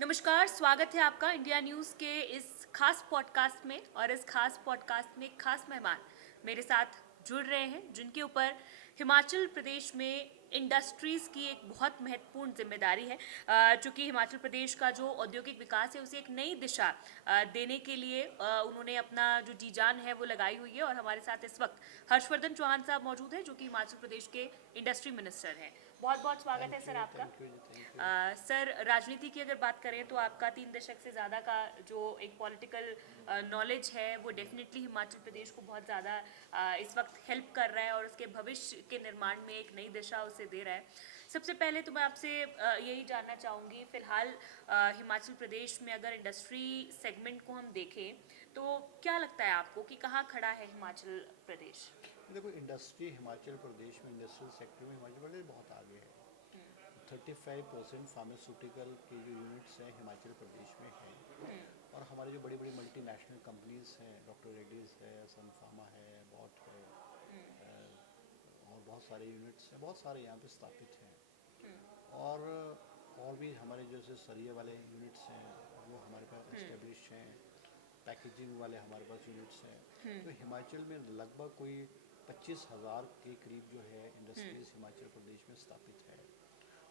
नमस्कार, स्वागत है आपका इंडिया न्यूज़ के इस खास पॉडकास्ट में। और इस खास पॉडकास्ट में एक खास मेहमान मेरे साथ जुड़ रहे हैं, जिनके ऊपर हिमाचल प्रदेश में इंडस्ट्रीज़ की एक बहुत महत्वपूर्ण जिम्मेदारी है। चूँकि हिमाचल प्रदेश का जो औद्योगिक विकास है उसे एक नई दिशा देने के लिए उन्होंने अपना जो जी जान है वो लगाई हुई है। और हमारे साथ इस वक्त हर्षवर्धन चौहान साहब मौजूद हैं, जो कि हिमाचल प्रदेश के इंडस्ट्री मिनिस्टर हैं। बहुत बहुत स्वागत है सर आपका। Thank you ji, thank you. Sir, राजनीति की अगर बात करें तो आपका 3 दशक से ज़्यादा का जो एक पॉलिटिकल नॉलेज है वो डेफिनेटली हिमाचल प्रदेश को बहुत ज़्यादा इस वक्त हेल्प कर रहा है और उसके भविष्य के निर्माण में एक नई दिशा उसे दे रहा है। सबसे पहले तो मैं आपसे यही जानना चाहूँगी, फिलहाल हिमाचल प्रदेश में अगर इंडस्ट्री सेगमेंट को हम देखें तो क्या लगता है आपको कि कहाँ खड़ा है हिमाचल प्रदेश? देखो, इंडस्ट्री हिमाचल प्रदेश में, इंडस्ट्रियल सेक्टर में हिमाचल प्रदेश बहुत आगे है। 35% फार्मास्यूटिकल के जो यूनिट्स हैं हिमाचल प्रदेश में हैं। और हमारी जो बड़ी बड़ी मल्टीनेशनल कंपनीज हैं, डॉक्टर रेड्डीज़ है, सन फार्मा है, बॉट है, और बहुत सारे यूनिट्स हैं, बहुत सारे यहाँ पे स्थापित हैं। और भी हमारे जैसे सरिये वाले यूनिट्स हैं वो हमारे पास एस्टेब्लिश हैं। पैकेजिंग वाले हमारे पास यूनिट्स हैं। तो हिमाचल में लगभग कोई 25,000 के करीब जो है इंडस्ट्रीज़ हिमाचल प्रदेश में स्थापित है।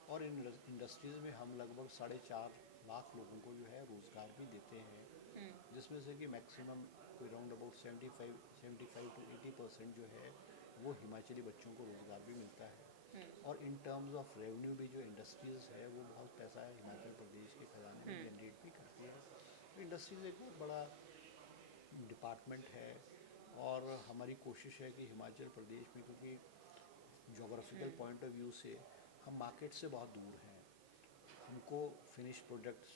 और इन इंडस्ट्रीज़ में हम लगभग 4.5 लाख लोगों को जो है रोज़गार भी देते हैं, जिसमें से कि मैक्सिमम कोई राउंड अबाउट 75 to 80% जो है वो हिमाचली बच्चों को रोज़गार भी मिलता है। और इन टर्म्स ऑफ रेवेन्यू भी जो इंडस्ट्रीज़ है वो बहुत पैसा है हिमाचल प्रदेश के खजाने में जनरेट भी करती है। तो इंडस्ट्रीज़ एक बहुत बड़ा डिपार्टमेंट है। और हमारी कोशिश है कि हिमाचल प्रदेश में, क्योंकि जोग्राफिकल पॉइंट ऑफ व्यू से हम मार्केट से बहुत दूर हैं, हमको फिनिश प्रोडक्ट्स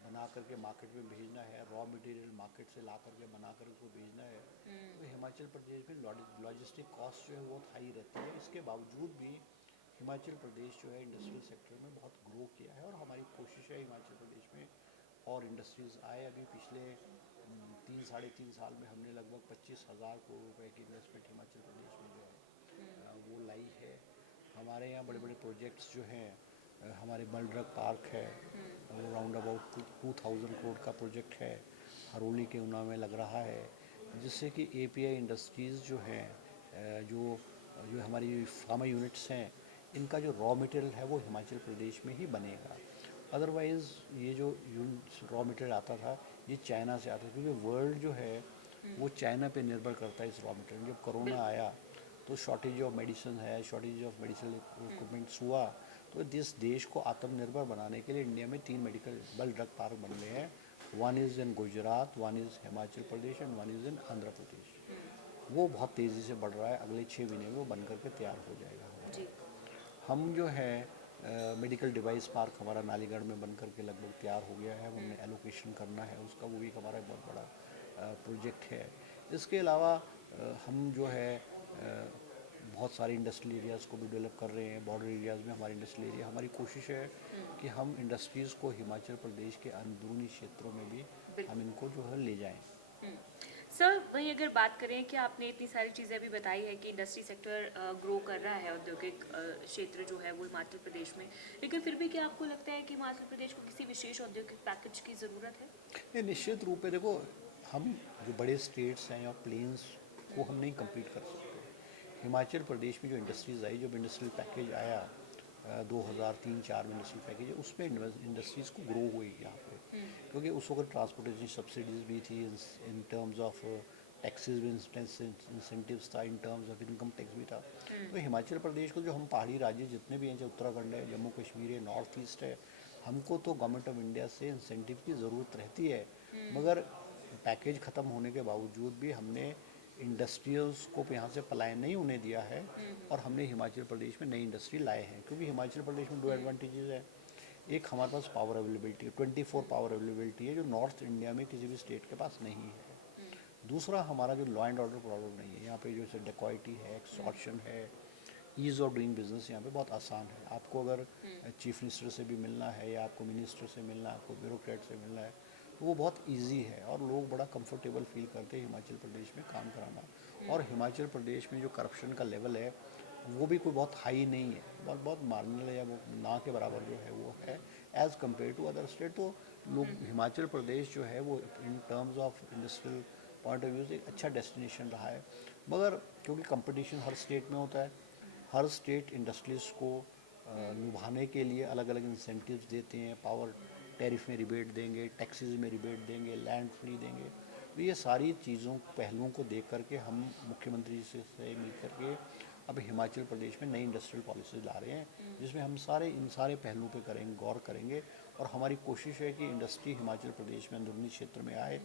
बना करके मार्केट में भेजना है, रॉ मटेरियल मार्केट से ला करके बना कर उसको भेजना है। तो हिमाचल प्रदेश में लॉजिस्टिक कॉस्ट जो है बहुत हाई रहती है। इसके बावजूद भी हिमाचल प्रदेश जो है इंडस्ट्रियल सेक्टर में बहुत ग्रो किया है। और हमारी कोशिश है हिमाचल प्रदेश में और इंडस्ट्रीज़ आए। अभी पिछले 3 साढ़े 3 साल में हमने लगभग 25,000 करोड़ रुपए की इन्वेस्टमेंट हिमाचल प्रदेश में जो है वो लाई है। हमारे यहाँ बड़े बड़े प्रोजेक्ट्स जो हैं, हमारे बलड्रग पार्क है, वो राउंड अबाउट 2,000 करोड़ का प्रोजेक्ट है, हरोली के ऊना में लग रहा है, जिससे कि एपीआई इंडस्ट्रीज़ जो हैं, जो जो हमारी फार्मा यूनिट्स हैं, इनका जो रॉ मटेरियल है वो हिमाचल प्रदेश में ही बनेगा। अदरवाइज़ ये जो यूनिट्स रॉ मटेरियल आता था ये चाइना से आता था, क्योंकि वर्ल्ड जो है वो चाइना पे निर्भर करता है इस रॉ मटेरियल। जब कोरोना बिल्कुल। आया तो शॉर्टेज ऑफ मेडिसिन है, शॉर्टेज ऑफ मेडिकल इक्विपमेंट्स हुआ। तो इस देश को आत्मनिर्भर बनाने के लिए इंडिया में 3 मेडिकल बल ड्रग पार्क बन रहे हैं। One is in Gujarat, one is Himachal Pradesh and one is in Andhra Pradesh. वो बहुत तेज़ी से बढ़ रहा है, अगले 6 महीने में वो बन करके तैयार हो जाएगा हमारा। जी। हम जो है मेडिकल डिवाइस पार्क हमारा नालीगढ़ में बन करके लगभग तैयार हो गया है। हमने एलोकेशन करना है उसका, वो भी एक हमारा बहुत बड़ा प्रोजेक्ट है। इसके अलावा हम जो है बहुत सारे इंडस्ट्रियल एरियाज़ को भी डेवलप कर रहे हैं। बॉर्डर एरियाज़ में हमारे इंडस्ट्रियल एरिया, हमारी कोशिश है कि हम इंडस्ट्रीज़ को हिमाचल प्रदेश के अंदरूनी क्षेत्रों में भी हम बिल्कुल। इनको जो है ले जाएं। सर, वहीं अगर बात करें कि आपने इतनी सारी चीज़ें अभी बताई है कि इंडस्ट्री सेक्टर ग्रो कर रहा है, औद्योगिक क्षेत्र जो है वो हिमाचल प्रदेश में, लेकिन फिर भी क्या आपको लगता है कि हिमाचल प्रदेश को किसी विशेष औद्योगिक पैकेज की ज़रूरत है? ये निश्चित रूप है। देखो, हम जो बड़े स्टेट्स हैं या प्लेन्स को हम नहीं कम्पीट कर सकते। हिमाचल प्रदेश में जो इंडस्ट्रीज़ आई, जब इंडस्ट्रियल पैकेज आया 2003-04 में इंडस्ट्रियल पैकेज, उसमें इंडस्ट्रीज़ को ग्रो हुई यहाँ पे, क्योंकि उस वक्त ट्रांसपोर्टेशन सब्सिडीज़ भी थी, इन टर्म्स ऑफ टैक्सेस भी इंसेंटिव्स था, इन टर्म्स ऑफ इनकम टैक्स भी था। तो हिमाचल प्रदेश को, जो हम पहाड़ी राज्य जितने भी हैं, चाहे उत्तराखंड है, जम्मू कश्मीर है, नॉर्थ ईस्ट है, हमको तो गवर्नमेंट ऑफ इंडिया से इंसेंटिव की ज़रूरत रहती है। मगर पैकेज ख़त्म होने के बावजूद भी हमने इंडस्ट्रियल्स को यहाँ से पलायन नहीं होने दिया है। और हमने हिमाचल प्रदेश में नई इंडस्ट्री लाए हैं, क्योंकि हिमाचल प्रदेश में 2 एडवांटेजेस हैं। एक, हमारे पास पावर अवेलेबिलिटी 24 पावर अवेलेबिलिटी है, जो नॉर्थ इंडिया में किसी भी स्टेट के पास नहीं है। दूसरा, हमारा जो लॉ एंड ऑर्डर प्रॉब्लम नहीं है यहाँ पे, जैसे डेकॉइटी है, एक्सटॉर्शन है, ईज़ ऑफ डूइंग बिजनेस यहाँ पे बहुत आसान है। आपको अगर चीफ मिनिस्टर से भी मिलना है, या आपको मिनिस्टर से मिलना है, आपको ब्यूरोक्रेट से मिलना है, तो वो बहुत इजी है और लोग बड़ा कंफर्टेबल फील करते हैं हिमाचल प्रदेश में काम कराना। और हिमाचल प्रदेश में जो करप्शन का लेवल है वो भी कोई बहुत हाई नहीं है, बहुत बहुत मार्जिनल है, या वो ना के बराबर जो है वो है। As compare to other state. तो लोग हिमाचल प्रदेश जो है वो in terms of industrial point of view से एक अच्छा डेस्टिनेशन रहा है। मगर क्योंकि कंपटीशन हर स्टेट में होता है, हर स्टेट इंडस्ट्रीज़ को लुभाने के लिए अलग अलग इंसेंटिव्स देते हैं, पावर टैरिफ में रिबेट देंगे, टैक्सेस में रिबेट देंगे, लैंड फ्री देंगे। तो ये सारी चीज़ों पहलुओं को देख करके हम मुख्यमंत्री जी से मिल करके अब हिमाचल प्रदेश में नई इंडस्ट्रियल पॉलिसीज ला रहे हैं, जिसमें हम इन सारे पहलुओं पे करेंगे, गौर करेंगे। और हमारी कोशिश है कि इंडस्ट्री हिमाचल प्रदेश में अंदरूनी क्षेत्र में आए।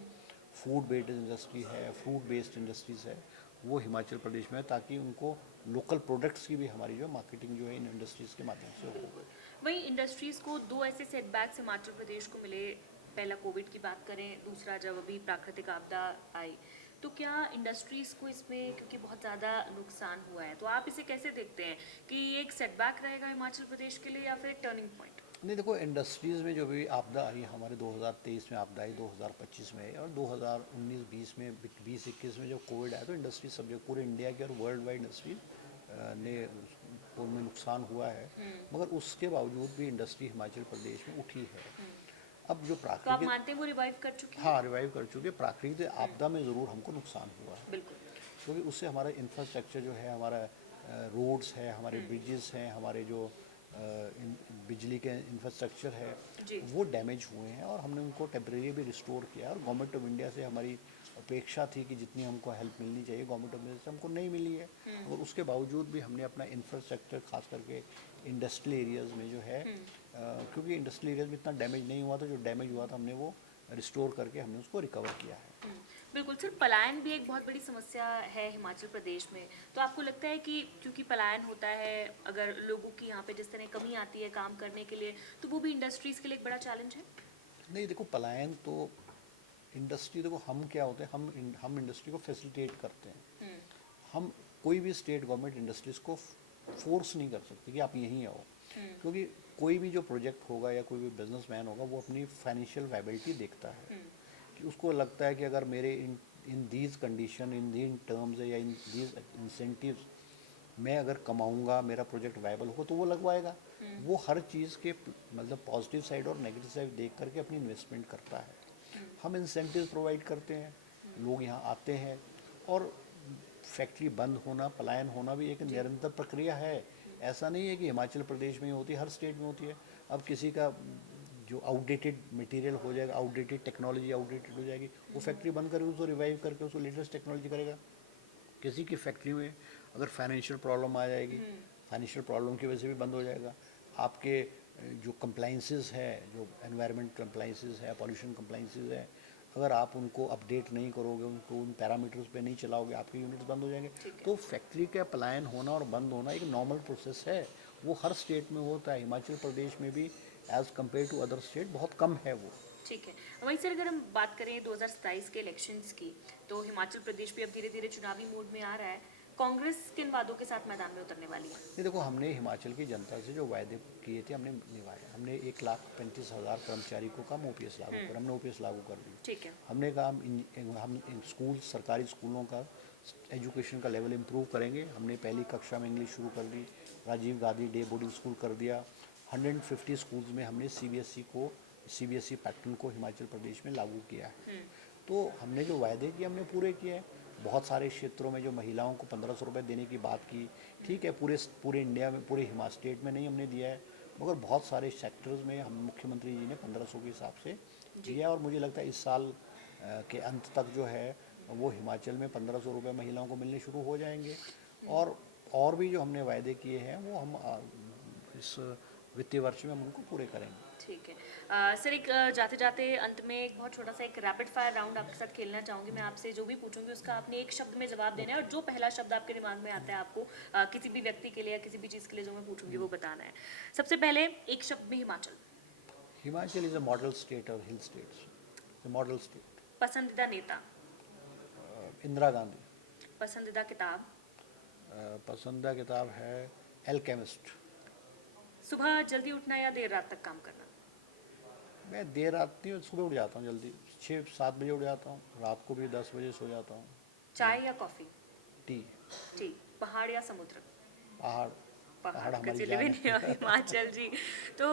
फूड बेस्ड इंडस्ट्री है, फ्रूट बेस्ड इंडस्ट्रीज़ है, वो हिमाचल प्रदेश में है, ताकि उनको लोकल प्रोडक्ट्स की भी हमारी जो मार्केटिंग जो है इन इंडस्ट्रीज़ के माध्यम से हो। वहीं इंडस्ट्रीज को दो ऐसे सेटबैक्स हिमाचल प्रदेश को मिले, पहला कोविड की बात करें, दूसरा जब अभी प्राकृतिक आपदा आई, तो क्या इंडस्ट्रीज को इसमें क्योंकि बहुत ज़्यादा नुकसान हुआ है, तो आप इसे कैसे देखते हैं कि ये एक सेटबैक रहेगा हिमाचल प्रदेश के लिए या फिर टर्निंग पॉइंट? नहीं, देखो इंडस्ट्रीज़ में जो भी आपदा आई, हमारे 2023 में आपदा आई, 2025 में, और 2019-20 में 20-21 में जब कोविड आया, तो इंडस्ट्री सब जगह पूरे इंडिया की और वर्ल्ड वाइड इंडस्ट्री ने उनमें नुकसान हुआ है। मगर उसके बावजूद भी इंडस्ट्री हिमाचल प्रदेश में उठी है। अब जो तो आप प्राकृतिक, मानते हैं वो रिवाइव कर चुकी है? हाँ, रिवाइव कर चुके। प्राकृतिक आपदा में ज़रूर हमको नुकसान हुआ है, बिल्कुल। क्योंकि उससे हमारा इंफ्रास्ट्रक्चर जो है, हमारा रोड्स है, हमारे ब्रिजेस हैं, हमारे जो बिजली के इंफ्रास्ट्रक्चर है, जी। वो डैमेज हुए हैं, और हमने उनको टेम्परेरी भी रिस्टोर किया। और गवर्नमेंट ऑफ इंडिया से हमारी अपेक्षा थी कि जितनी हमको हेल्प मिलनी चाहिए गवर्नमेंट ऑफ इंडिया से हमको नहीं मिली है। और उसके बावजूद भी हमने अपना इंफ्रास्ट्रक्चर, खास करके इंडस्ट्रियल एरियाज़ में जो है, क्योंकि इंडस्ट्रियल एरियाज में इतना डैमेज नहीं हुआ था, जो डैमेज हुआ था हमने वो रिस्टोर करके हमने उसको रिकवर किया है। बिल्कुल सर, पलायन भी एक बहुत बड़ी समस्या है हिमाचल प्रदेश में, तो आपको लगता है कि क्योंकि पलायन होता है, अगर लोगों की यहाँ पे जिस तरह कमी आती है काम करने के लिए, तो वो भी इंडस्ट्रीज के लिए एक बड़ा चैलेंज है? नहीं, देखो पलायन तो इंडस्ट्री, देखो हम क्या होते हैं, हम इंडस्ट्री को फैसिलिटेट करते हैं। हम कोई भी स्टेट गवर्नमेंट इंडस्ट्रीज को फोर्स नहीं कर सकते कि आप यहीं आओ, क्योंकि कोई भी जो प्रोजेक्ट होगा या कोई भी बिजनेसमैन होगा, वो अपनी फाइनेंशियल वायबिलिटी देखता है, कि उसको लगता है कि अगर मेरे in these condition, in Deen terms या इन दीज इंसेंटिव्स मैं अगर कमाऊंगा, मेरा प्रोजेक्ट वायबल हो, तो वो लगवाएगा। वो हर चीज़ के मतलब पॉजिटिव साइड और नेगेटिव साइड देख करके अपनी इन्वेस्टमेंट करता है। हम इंसेंटिव प्रोवाइड करते हैं, लोग यहाँ आते हैं। और फैक्ट्री बंद होना, पलायन होना भी एक निरंतर प्रक्रिया है। ऐसा नहीं है कि हिमाचल प्रदेश में ही होती है, हर स्टेट में होती है। अब किसी का जो आउटडेटेड मटेरियल हो जाएगा, आउटडेटेड टेक्नोलॉजी आउटडेटेड हो जाएगी, वो फैक्ट्री बंद करके उसको रिवाइव करके उसको लेटेस्ट टेक्नोलॉजी करेगा। किसी की फैक्ट्री में अगर फाइनेंशियल प्रॉब्लम आ जाएगी, फाइनेंशियल प्रॉब्लम की वजह से भी बंद हो जाएगा। आपके जो कंप्लाइंसेस है, जो एनवायरनमेंट कंप्लाइंसेस है, पॉल्यूशन कंप्लाइंसेस है, अगर आप उनको अपडेट नहीं करोगे, उनको उन पैरामीटर्स पे नहीं चलाओगे, आपके यूनिट्स बंद हो जाएंगे। तो फैक्ट्री का पलायन होना और बंद होना एक नॉर्मल प्रोसेस है, वो हर स्टेट में होता है। हिमाचल प्रदेश में भी as compare to other state बहुत कम है वो। ठीक है। वहीं सर, अगर हम बात करें 2027 के इलेक्शंस की, तो हिमाचल प्रदेश भी अब धीरे धीरे चुनावी मूड में आ रहा है। कांग्रेस किन वादों के साथ मैदान में उतरने वाली है? ये देखो, हमने हिमाचल की जनता से जो वायदे किए थे हमने निभाए। हमने 1,35,000 कर्मचारी को कम ओपीएस लागू कर, हमने ओपीएस लागू कर दी। ठीक है। हमने कहा हम स्कूल, सरकारी स्कूलों का एजुकेशन का लेवल इम्प्रूव करेंगे। हमने पहली कक्षा में इंग्लिश शुरू कर दी, Rajiv Gandhi day boarding school कर दिया। 150 स्कूल्स में हमने सीबीएसई पैटर्न को हिमाचल प्रदेश में लागू किया है। तो हमने जो वायदे किए हमने पूरे किए हैं। बहुत सारे क्षेत्रों में जो महिलाओं को 1,500 रुपये देने की बात की, ठीक है, पूरे इंडिया में, पूरे हिमाचल स्टेट में नहीं हमने दिया है, मगर बहुत सारे सेक्टर्स में हम मुख्यमंत्री जी ने 1,500 के हिसाब से दिया है। और मुझे लगता है इस साल के अंत तक जो है वो हिमाचल में 1,500 रुपये महिलाओं को मिलने शुरू हो जाएंगे। और भी जो हमने वायदे किए हैं वो हम इस वित्तीय वर्ष में हम उनको पूरे करेंगे। ठीक है। सर, एक जाते जाते अंत में एक बहुत छोटा सा एक रैपिड फायर राउंड आपके साथ खेलना चाहूँगी। मैं आपसे जो भी पूछूंगी उसका आपने एक शब्द में जवाब देना है, और जो पहला शब्द आपके दिमाग में आता है आपको किसी भी व्यक्ति के लिए या किसी भी चीज़ के लिए जो मैं पूछूंगी वो बताना है। सबसे पहले एक शब्द में Himachal. Himachal is a model state और हिल स्टेट्स, मॉडल स्टेट। पसंदीदा नेता। इंदिरा गांधी। पसंदीदा किताब। पसंदीदा किताब है एल्केमिस्ट। सुबह जल्दी उठना या देर रात तक काम करना? मैं देर रात नहीं, सुबह उठ जाता हूँ जल्दी, 6-7 बजे उठ जाता हूँ, रात को भी 10 बजे सो जाता हूँ। चाय या कॉफ़ी? टी। टी। पहाड़ या समुद्र? पहाड़। पहाड़ पहाड़ का हमारी जिले भी जान नहीं है। है हिमाचल जी। तो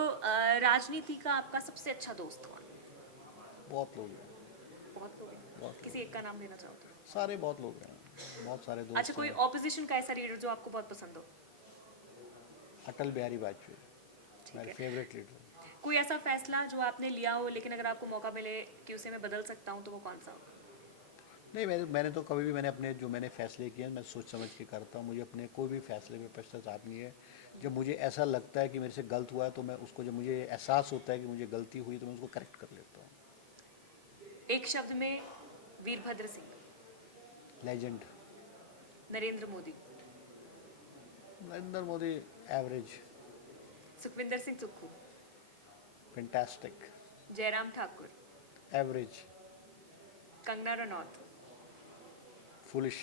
राजनीति का आपका सबसे अच्छा दोस्त कौन? बहुत लोग हैं, बहुत लोग हैं, बहुत किसी लोग एक का नाम लेना चाहो तो? हैं। सारे बहुत लोग हैं, बहुत सारे अच्छा, दोस्त कोई हैं। ऑपोजिशन का ऐसा लीडर जो आपको बहुत पसंद हो? अटल बिहारी वाजपेयी ठीक मेरे है। Favourite leader. कोई ऐसा फैसला जो आपने लिया हो लेकिन अगर आपको मौका मिले कि उसे मैं बदल सकता हूँ तो वो कौन सा हो? नहीं, मैंने तो कभी भी मैंने अपने जो मैंने फैसले किए हैं मैं सोच समझ के करता हूँ। मुझे अपने कोई भी फैसले में पश्चाताप नहीं है। जब मुझे ऐसा लगता है कि मेरे से गलत हुआ है तो मैं उसको, जब मुझे एहसास होता है कि मुझे गलती हुई तो मैं उसको करेक्ट कर लेता हूँ। एक शब्द में, Virbhadra Singh. Legend. Narendra Modi. Narendra Modi average. Sukhvinder Singh Sukhu. Fantastic. Jairam Thakur. Average. Kangana Ranaut. Foolish.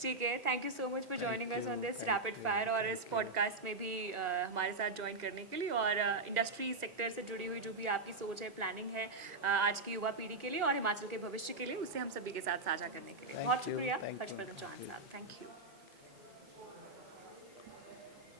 ठीक है, thank you so much for joining us on this rapid fire और इस थैंक यू। पॉडकास्ट में भी हमारे साथ ज्वाइन करने के लिए, और इंडस्ट्री सेक्टर से जुड़ी हुई जो भी आपकी सोच है, प्लानिंग है आज की युवा पीढ़ी के लिए और हिमाचल के भविष्य के लिए, उसे हम सभी के साथ साझा करने के लिए बहुत शुक्रिया thank you, Harshvardhan thank Chauhan you. साहब, थैंक यू।